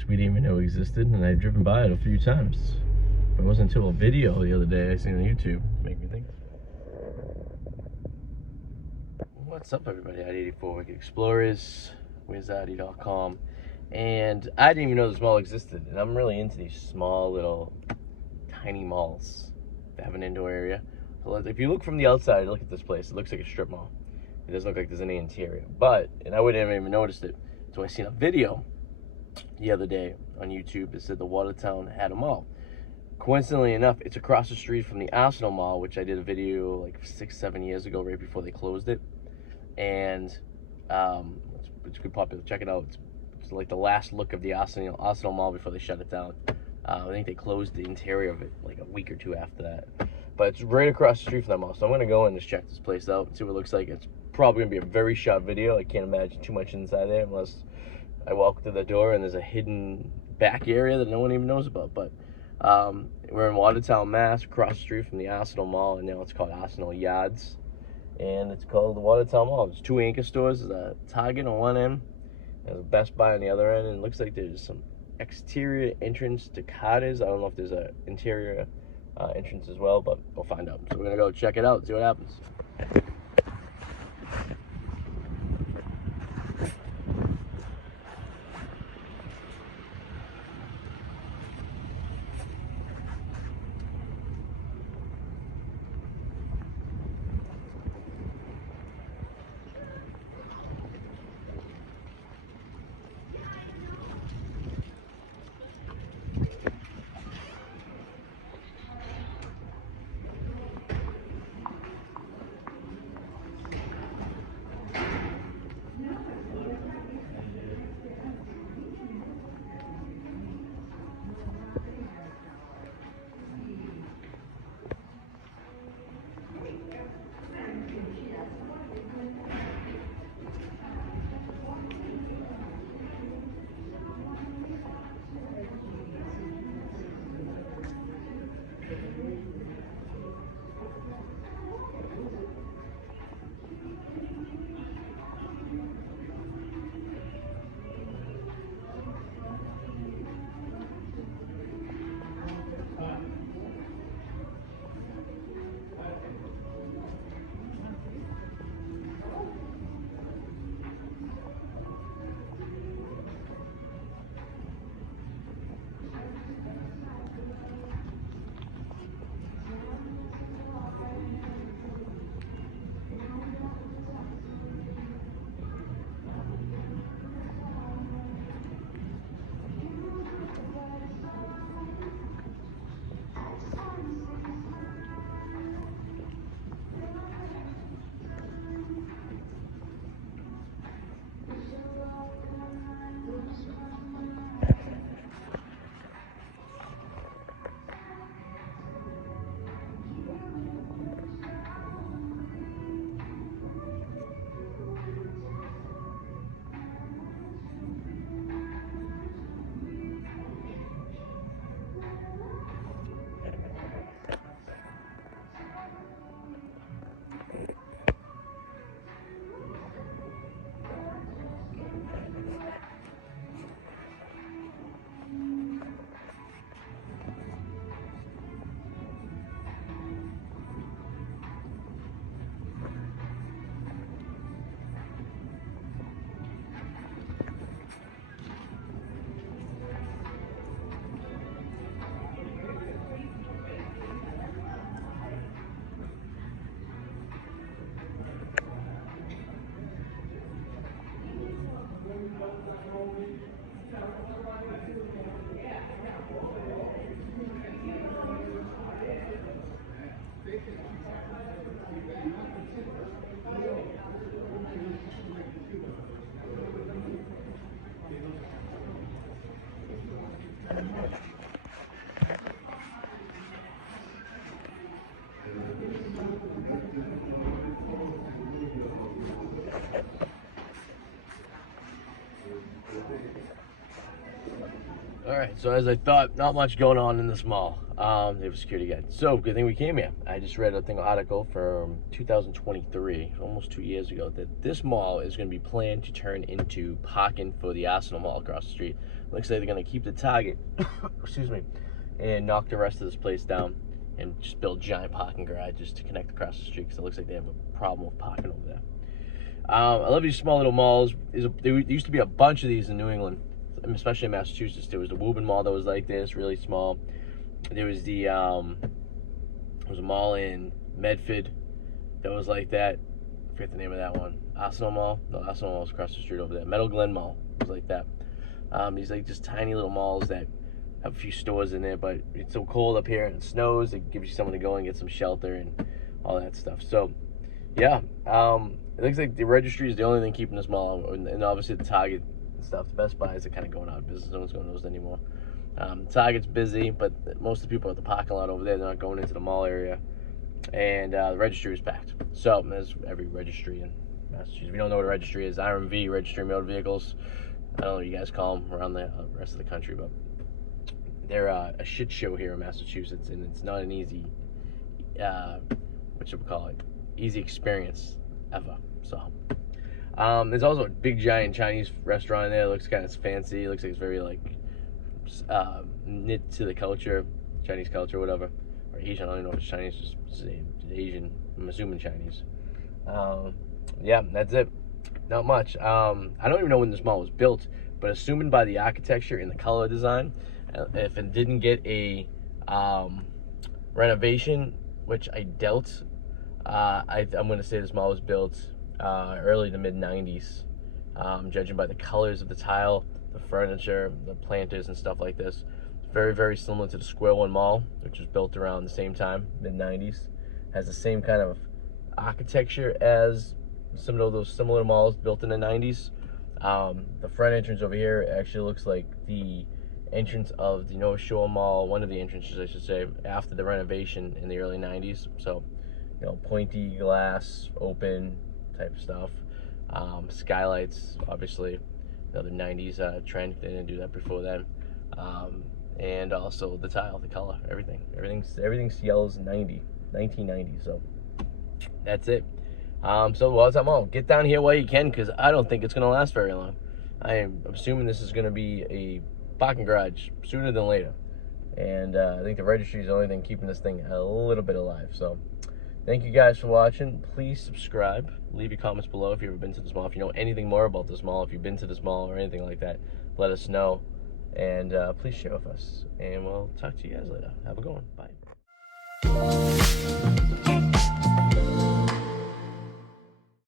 place we didn't even know existed, and I've driven by it a few times. But it wasn't until a video the other day I seen on YouTube make me think. What's up, everybody? I-84 Wicked Explorers, WizAddy.com, and I didn't even know this mall existed. And I'm really into these small little tiny malls that have an indoor area. So if you look from the outside, look at this place. It looks like a strip mall. It doesn't look like there's any interior, and I wouldn't have even noticed it. So I seen a video the other day on YouTube that said the Watertown had a mall. Coincidentally enough, it's across the street from the Arsenal Mall, which I did a video like 6-7 years ago, right before they closed it. And it's good popular. Check it out. It's like the last look of the Arsenal Mall before they shut it down. I think they closed the interior of it like a week or two after that. But it's right across the street from that mall. So I'm gonna go and just check this place out and see what it looks like. It's probably gonna be a very short video. I can't imagine too much inside there unless I walk through the door and there's a hidden back area that no one even knows about. But we're in Watertown, Mass, across the street from the Arsenal Mall, and now it's called Arsenal Yards. And it's called the Watertown Mall. There's 2 anchor stores. There's a Target on one end, there's a Best Buy on the other end, and it looks like there's some exterior entrance to Carter's. I don't know if there's an interior entrance as well, but we'll find out. So we're gonna go check it out, see what happens. Alright, so as I thought, not much going on in this mall. They have a security guard. So, good thing we came here. I just read an article from 2023, almost 2 years ago, that this mall is going to be planned to turn into parking for the Arsenal Mall across the street. Looks like they're going to keep the Target, excuse me, and knock the rest of this place down and just build giant parking garages to connect across the street, because it looks like they have a problem with parking over there. I love these small little malls. There used to be a bunch of these in New England, especially in Massachusetts. There was the Woburn Mall that was like this, really small. There was the there was a mall in Medford that was like that. I forget the name of that one. Arsenal Mall? No, Arsenal Mall was across the street over there. Meadow Glen Mall was like that. These like just tiny little malls that have a few stores in there, but it's so cold up here and it snows, it gives you somewhere to go and get some shelter and all that stuff. So yeah, it looks like the registry is the only thing keeping this mall, and obviously the Target and stuff. The Best Buys are kind of going out of business. No one's going to those anymore. Target's busy, but most of the people are at the parking lot over there. They're not going into the mall area, and the registry is packed. So as every registry in Massachusetts. If you don't know what a registry is, RMV, Registry of Motor Vehicles. I don't know what you guys call them around the rest of the country, but they're a shit show here in Massachusetts, and it's not an easy, what should we call it, easy experience ever. So there's also a big giant Chinese restaurant in there. It looks kind of fancy. It looks like it's very like knit to the culture, Chinese culture, whatever, or Asian. I don't know if it's Chinese, just Asian. I'm assuming Chinese. Yeah, that's it. Not much. I don't even know when this mall was built, but assuming by the architecture and the color design, if it didn't get a renovation, which I doubt, I'm going to say this mall was built early to mid 90s, judging by the colors of the tile, the furniture, the planters and stuff like this. It's very, very similar to the Square One Mall, which was built around the same time, mid 90s. Has the same kind of architecture as some of those similar malls built in the 90s. The front entrance over here actually looks like the entrance of the North Shore Mall, one of the entrances I should say, after the renovation in the early 90s. So, you know, pointy glass, open type stuff. Skylights, obviously, another 90s trend. They didn't do that before then. And also the tile, the color, everything yells 1990. So that's it. So Watertown Mall, get down here while you can, because I don't think it's going to last very long. I am assuming this is going to be a parking garage sooner than later. And I think the registry is the only thing keeping this thing a little bit alive. So thank you guys for watching. Please subscribe. Leave your comments below if you've ever been to this mall. If you know anything more about this mall, if you've been to this mall or anything like that, let us know. And please share with us. And we'll talk to you guys later. Have a good one. Bye.